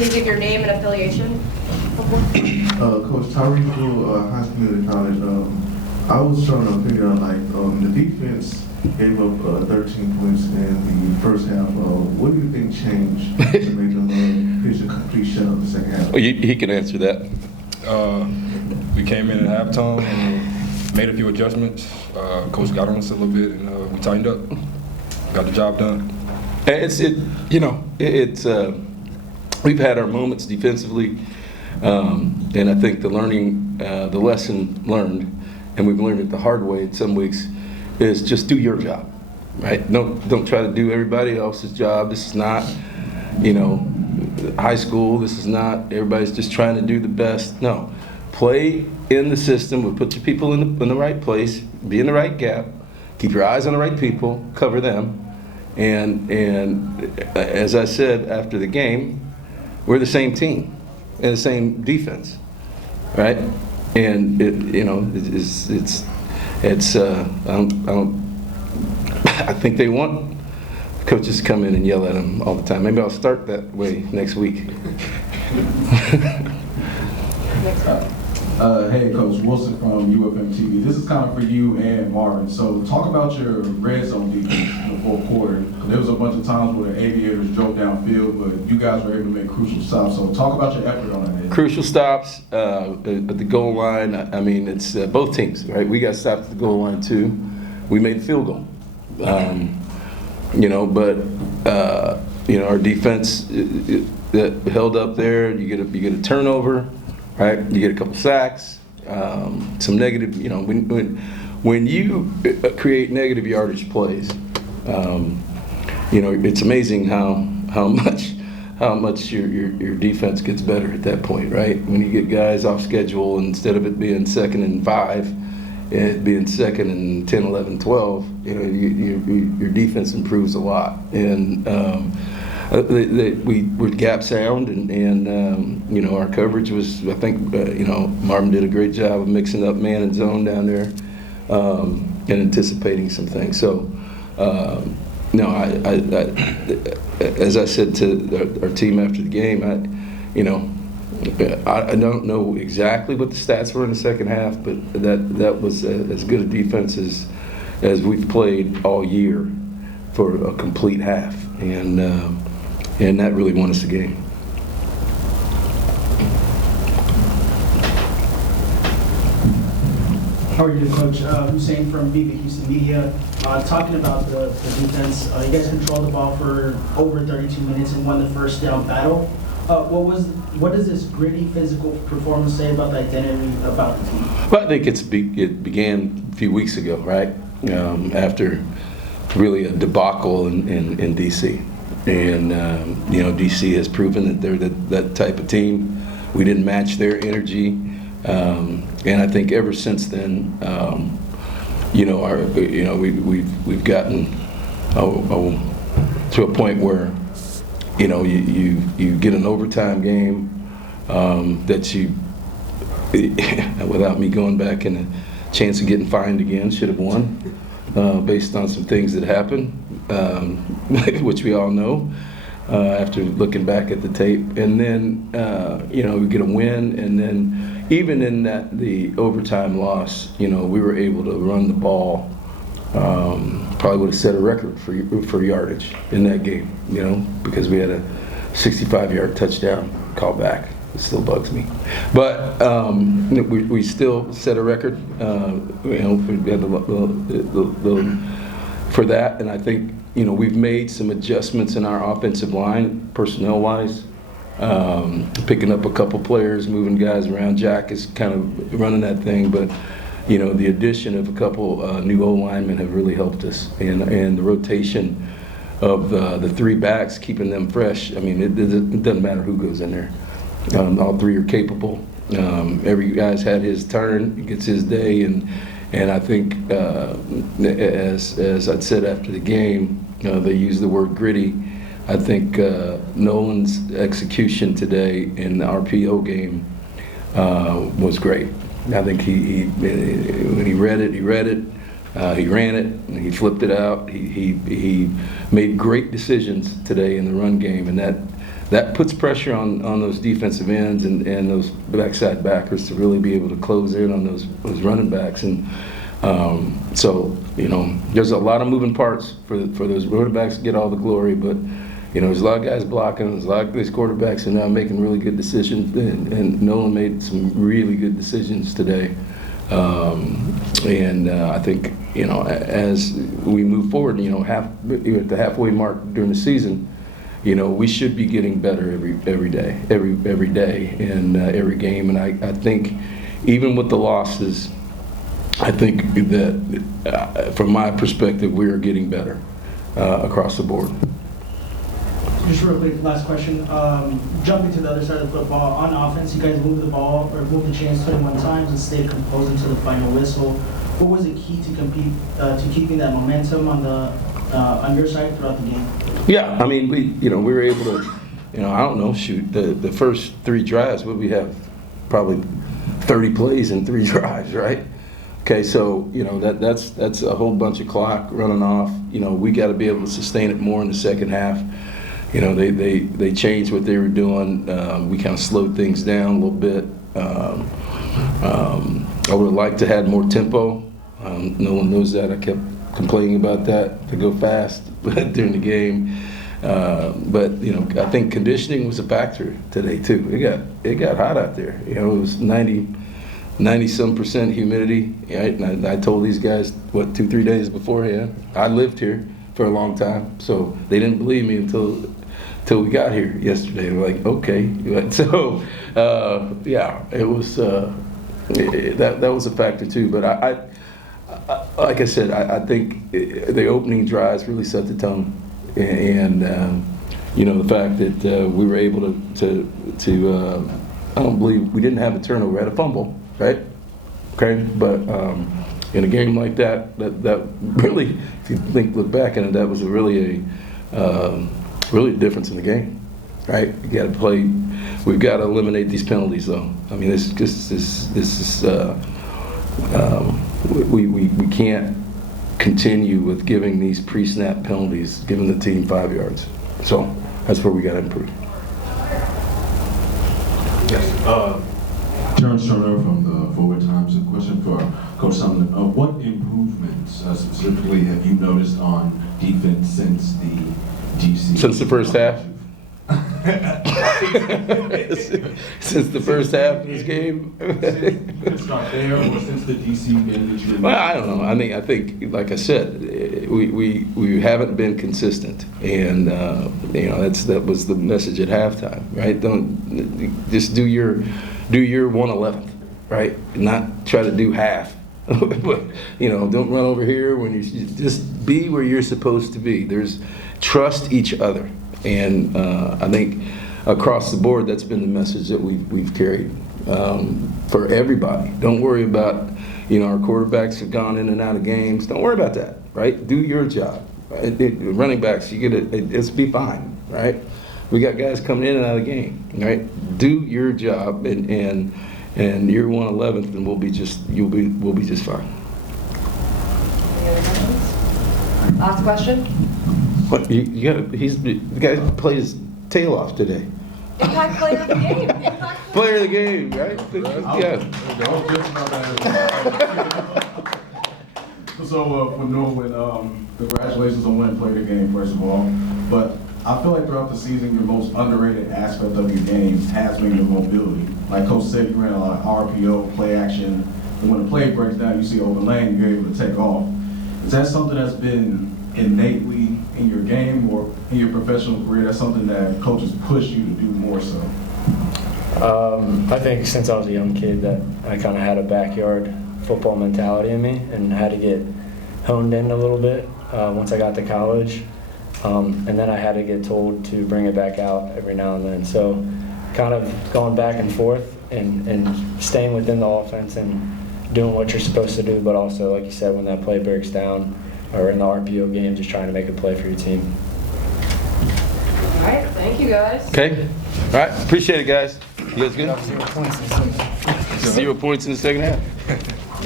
Can you give your name and affiliation? Coach Tyree Blue, High Community College. I was trying to figure out, the defense gave up 13 points in the first half. What do you think changed to make them pitch a complete shutout in the second half? Well, he can answer that. We came in at halftime and made a few adjustments. Coach got on us a little bit, and we tightened up. Got the job done. We've had our moments defensively, and I think the lesson learned, and we've learned it the hard way in some weeks, is just do your job, right? Don't try to do everybody else's job. This is not, high school. This is not everybody's just trying to do the best. No, play in the system. We'll put your people in the right place, be in the right gap, keep your eyes on the right people, cover them, and as I said after the game, we're the same team and the same defense, right? And I think they want coaches to come in and yell at them all the time. Maybe I'll start that way next week. Hey, Coach Wilson from UFM TV. This is kind of for you and Marvin. So talk about your red zone defense in the fourth quarter. There was a bunch of times where the Aviators drove downfield, but you guys were able to make crucial stops. So talk about your effort on that. Crucial stops at the goal line. I mean, it's both teams, right? We got stopped at the goal line too. We made the field goal. Our defense that held up there. You get a turnover. Right, you get a couple sacks, some negative. When you create negative yardage plays, it's amazing how much your defense gets better at that point. Right, when you get guys off schedule, instead of it being 2nd and 5, it being 2nd and 10, 11, 12. Your defense improves a lot, and we were gap sound, and our coverage was, I think, Marvin did a great job of mixing up man and zone down there, and anticipating some things. So, as I said to our team after the game, I don't know exactly what the stats were in the second half, but that was as good a defense as we've played all year for a complete half, and that really won us the game. How are you doing, Coach? Hussein from Veda Houston Media. Talking about the defense, you guys controlled the ball for over 32 minutes and won the first down battle. What does this gritty physical performance say about the identity about the team? Well, I think it began a few weeks ago, right? After really a debacle in DC. And, DC has proven that they're that type of team. We didn't match their energy. And I think ever since then, we've gotten to a point where, you get an overtime game that you, without me going back and a chance of getting fined again, should have won based on some things that happened. Which we all know after looking back at the tape, and then we get a win, and then even in the overtime loss, we were able to run the ball. Probably would have set a record for yardage in that game, because we had a 65-yard touchdown call back. It still bugs me, but we still set a record. We had for that, and I think we've made some adjustments in our offensive line, personnel-wise, picking up a couple players, moving guys around. Jack is kind of running that thing, but the addition of a couple new O-linemen have really helped us, and the rotation of the 3 backs, keeping them fresh. I mean, it doesn't matter who goes in there. All 3 are capable. Every guy's had his turn, he gets his day, and I think, as I'd said after the game, they used the word gritty. I think Nolan's execution today in the RPO game was great. I think when he read it, he ran it, and he flipped it out. He made great decisions today in the run game, and that puts pressure on those defensive ends and those backside backers to really be able to close in on those running backs. And so, there's a lot of moving parts for those running backs to get all the glory, but there's a lot of guys blocking. There's a lot of these quarterbacks are now making really good decisions, and Nolan made some really good decisions today. I think, as we move forward, at the halfway mark during the season, we should be getting better every day, and every game. And I think even with the losses, I think that from my perspective, we are getting better across the board. Just real quick, last question. Jumping to the other side of the football, on offense, you guys moved the ball or moved the chains 21 times and stayed composed until the final whistle. What was the key to keeping that momentum on your side throughout the game? Yeah, I mean, we were able to, I don't know, shoot the first 3 drives. What we have, probably 30 plays in 3 drives, right? Okay, so that's a whole bunch of clock running off. We got to be able to sustain it more in the second half. They changed what they were doing. We kind of slowed things down a little bit. I would have liked to have more tempo. No one knows that. I kept complaining about that, to go fast during the game. But I think conditioning was a factor today too. It got hot out there. It was 90-some% humidity. Right? And I told these guys 2-3 days beforehand. I lived here for a long time, so they didn't believe me until we got here yesterday. They're like, okay. So yeah, it was that was a factor too. But I like I said, I think the opening drives really set the tone, and the fact that we were able to I don't believe we didn't have a turnover, we had a fumble, right? Okay, but in a game like that really, if you look back at it, that was really a difference in the game, right? You got to play. We've got to eliminate these penalties, though. I mean, this is we can't continue with giving these pre-snap penalties, giving the team 5 yards. So that's where we got to improve. Yes. Terrence Turner from the Forward Times. A question for Coach Sumner. What improvements specifically have you noticed on defense since the DC? Since the first half? Since the first half of this game? It's not there, or since the DC game that you? Well, I don't know. I think, like I said, we haven't been consistent, and that was the message at halftime, right? Don't just do your 1/11th, right? Not try to do half. But don't run over here when you just be where you're supposed to be. Trust each other, and I think across the board that's been the message that we've carried for everybody. Don't worry about our quarterbacks have gone in and out of games. Don't worry about that, right? Do your job. Right? Running backs, it's be fine, right? We got guys coming in and out of the game, right? Do your job, and you're 1/11th, and we'll be just fine. Any other questions? Last question? What the guy played his tail off today. Impact player of the game. Impact Player of the game, right? Yeah. So for Norwood, congratulations on winning Player of the Game, first of all. But I feel like throughout the season, your most underrated aspect of your game has been your mobility. Like Coach said, you ran a lot of RPO, play action, and when the play breaks down, you see open lane, you're able to take off. Is that something that's been innately in your game or in your professional career? That's something that coaches push you to do more so? I think since I was a young kid that I kind of had a backyard football mentality in me and had to get honed in a little bit once I got to college. And then I had to get told to bring it back out every now and then. So kind of going back and forth and staying within the offense and doing what you're supposed to do, but also, like you said, when that play breaks down or in the RPO game, just trying to make a play for your team. All right, thank you guys. Okay. All right. Appreciate it, guys. You guys good? 0 points in the second half. 0 points in the second half.